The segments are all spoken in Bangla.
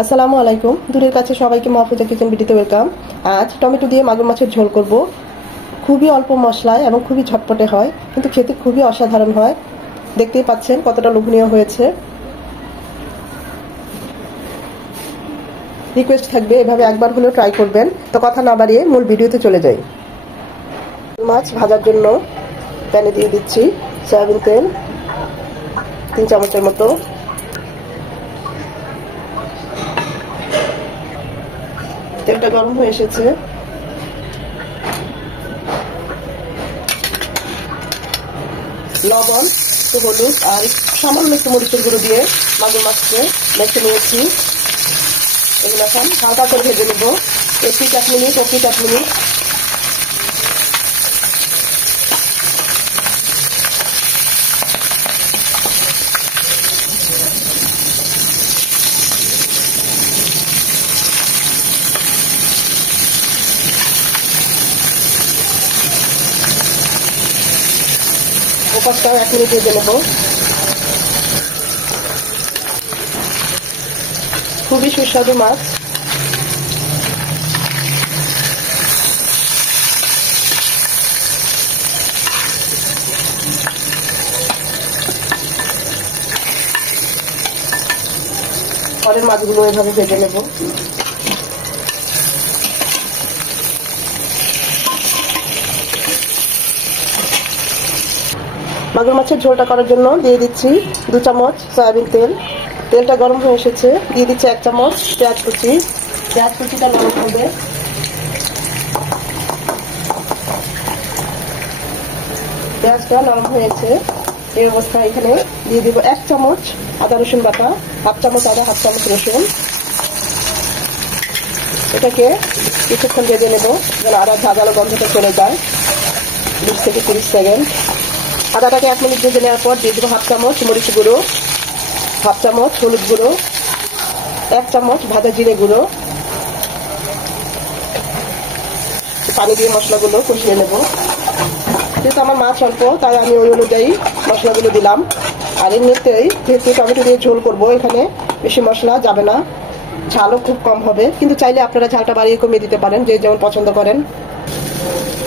আসসালামু আলাইকুম। দূরের কাছে সবাইকে মাহফুজা কিচেন ভিডিওতে ওয়েলকাম। আজ টমেটো দিয়ে মাগুর মাছের ঝোল করব। খুবই অল্প মশলায় এবং খুবই ঝটপটে হয়, কিন্তু খেতে খুবই অসাধারণ হয়। দেখতেই পাচ্ছেন কতটা লোভনীয় হয়েছে। রিকোয়েস্ট থাকবে এভাবে একবার হলেও ট্রাই করবেন। তো কথা না বাড়িয়ে মূল ভিডিওতে চলে যাই। মাছ ভাজার জন্য প্যানে দিয়ে দিচ্ছি সয়াবিন তেল 3 চামচের মতো। তেলটা গরম হয়ে এসেছে। লবণ, একটু হলুদ আর সামান্য একটু মরিচের গুঁড়ো দিয়ে মাগুর মাছকে মেখে নিয়েছি। এগুলো এখন হালকা করে ভেজে নেব। 1 মিনিট 1 মিনিট। ওপাশটাও 1 মিনিট ভেজে নেব। খুবই সুস্বাদু মাছ। পরের মাছগুলো এভাবে ভেজে নেব। মাগুর মাছের ঝোলটা করার জন্য দিয়ে দিচ্ছি 2 চামচ সয়াবিন তেল। তেলটা গরম হয়ে এসেছে। দিয়ে দিচ্ছি 1 চামচ পেঁয়াজ কুচি। পেঁয়াজ কুচিটা নরম হবে। পেঁয়াজটা নরম হয়েছে। এই অবস্থায় এখানে দিয়ে দিব 1 চামচ আদা রসুন বাটা। 1/2 চামচ আদা, 1/2 চামচ রসুন। এটাকে কিছুক্ষণ ভেজে নেব যেন আদা ঝাঁঝালো গন্ধটা চলে যায়। 20 থেকে 30 সেকেন্ড। আদাটাকে 1 মিনিট ভেজে নেওয়ার পর দিয়ে দেবো 1/2 চামচ মরিচ গুঁড়ো, 1/2 চামচ হলুদ গুঁড়ো, 1 চামচ ভাজা জিরে গুঁড়ো। পানি দিয়ে মশলাগুলো কষিয়ে নেব। যেহেতু আমার মাছ অল্প তাই আমি ওই অনুযায়ী মশলাগুলো দিলাম। আর এমনিতেই যেহেতু টমেটো দিয়ে ঝোল করব, এখানে বেশি মশলা যাবে না, ঝালও খুব কম হবে। কিন্তু চাইলে আপনারা ঝালটা বাড়িয়ে কমিয়ে দিতে পারেন, যে যেমন পছন্দ করেন।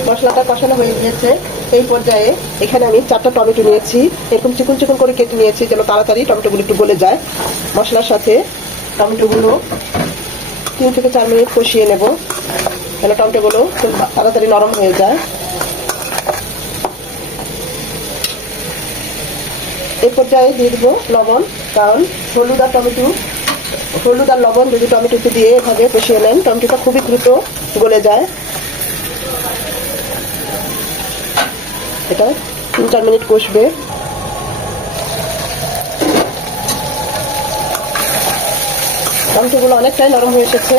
মশলাটা কষানো হয়ে গিয়েছে। এই পর্যায়ে এখানে আমি 4টা টমেটো নিয়েছি। এরকম চিকন চিকন করে কেটে নিয়েছি যেন তাড়াতাড়ি টমেটোগুলো একটু গলে যায়। মশলার সাথে টমেটোগুলো 3 থেকে 4 মিনিট কষিয়ে নেব যেন টমেটোগুলো খুব তাড়াতাড়ি নরম হয়ে যায়। এই পর্যায়ে দিয়ে দেবো লবণ, কারণ হলুদ আর লবণ যদি টমেটোতে দিয়ে এভাবে কষিয়ে নেন, টমেটোটা খুবই দ্রুত গলে যায়। এটা 3-4 মিনিট কষবে। টমেটোগুলো অনেকটাই নরম হয়ে এসেছে।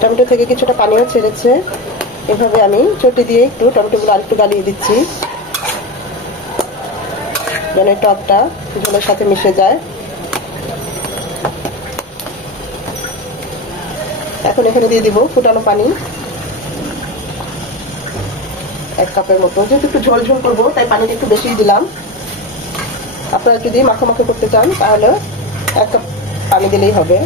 টমেটো থেকে কিছুটা পানিও ছেড়েছে। এভাবে আমি চটি দিয়ে একটু টমেটোগুলো আরেকটু গালিয়ে দিচ্ছি যেন টকটা ঝোলের সাথে মিশে যায়। এখন এখানে দিয়ে দিব ফুটানো পানি 1 কাপের মতো। যেহেতু একটু ঝোল ঝোল করবো তাই পানিটা একটু বেশি দিলাম। আপনারা যদি মাখো মাখো করতে চান তাহলে 1 কাপ পানি দিলেই হবে।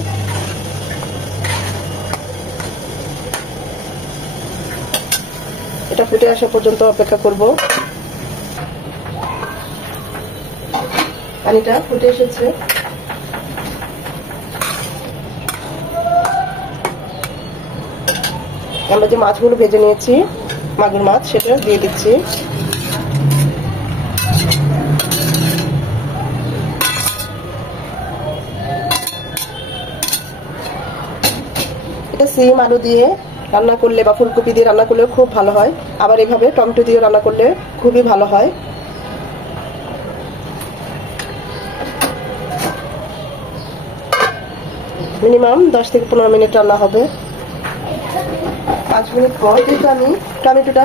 এটা ফুটে আসা পর্যন্ত অপেক্ষা করব। পানিটা ফুটে এসেছে। আমরা যে মাছগুলো ভেজে নিয়েছি মাগুর মাছ, সেটা দিয়ে দিচ্ছি। এটা সিম আলু দিয়ে রান্না করলে বা ফুলকপি দিয়ে রান্না করলে খুব ভালো হয়। আবার এভাবে টমেটো দিয়ে রান্না করলে খুবই ভালো হয়। মিনিমাম 10 থেকে 15 মিনিট রান্না হবে। 5 মিনিট পর যেহেতু আমি টমেটোটা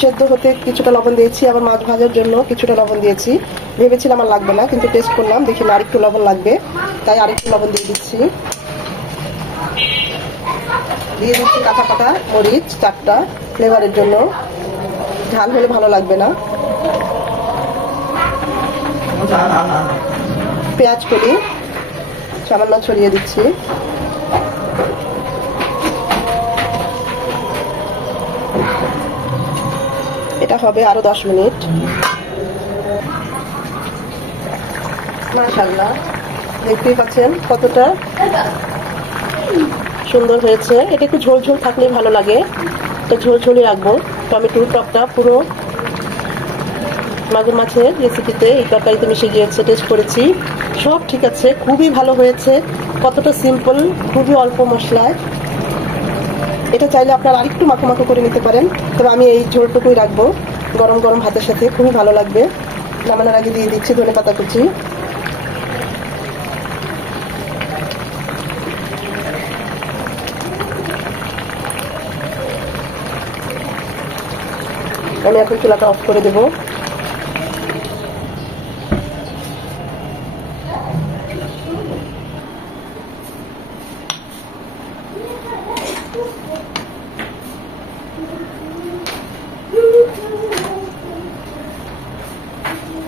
সেদ্ধ হতে কিছুটা লবণ দিয়েছি, আবার মাছ ভাজার জন্য কিছুটা লবণ দিয়েছি। ভেবেছিলাম আর লাগবে না, কিন্তু টেস্ট করলাম, দেখি না আরেকটু লবণ লাগবে, তাই আরেকটু লবণ দিয়ে দিচ্ছি। দিয়ে দিচ্ছি কাঁচা পাতা মরিচ 4টা ফ্লেভারের জন্য। ঝাল হলে ভালো লাগবে না। পেঁয়াজ কলি সামান্য ছড়িয়ে দিচ্ছি। এটা হবে আরো 10 মিনিট। মাশাআল্লাহ, দেখতেই পাচ্ছেন কতটা সুন্দর হয়েছে। এটা একটু ঝোল ঝোল থাকলে ভালো লাগে, এটা ঝোল ঝোলই রাখবো। টমেটোর টকটা পুরো মাগুর মাছের রেসিপিতে এই তরকারিতে মিশে গিয়েছে। টেস্ট করেছি, সব ঠিক আছে, খুবই ভালো হয়েছে। কতটা সিম্পল, খুবই অল্প মশলায়। এটা চাইলে আপনারা আরেকটু মাখো মাখো করে নিতে পারেন, তবে আমি এই ঝোলটুকুই রাখবো। গরম গরম ভাতের সাথে খুবই ভালো লাগবে। নামানোর আগে দিয়ে দিচ্ছি ধনেপাতা কুচি। আমি এখন চুলাটা অফ করে দেব।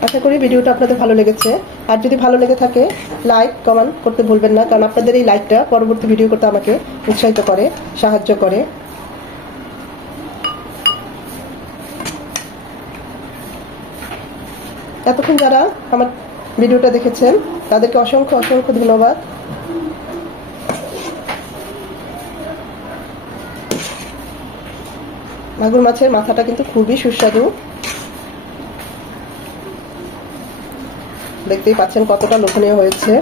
আশা করি ভিডিওটা আপনাদের ভালো লেগেছে। আর যদি ভালো লেগে থাকে লাইক কমেন্ট করতে ভুলবেন না, কারণ আপনাদের এই লাইকটা পরবর্তী ভিডিও করতে আমাকে উৎসাহিত করে, সাহায্য করে। এতক্ষণ যারা আমার ভিডিওটা দেখেছেন তাদেরকে অসংখ্য অসংখ্য ধন্যবাদ। মাগুর মাছের মাথাটা কিন্তু খুবই সুস্বাদু, দেখতেই পাচ্ছেন কতটা লোভনীয় হয়েছে।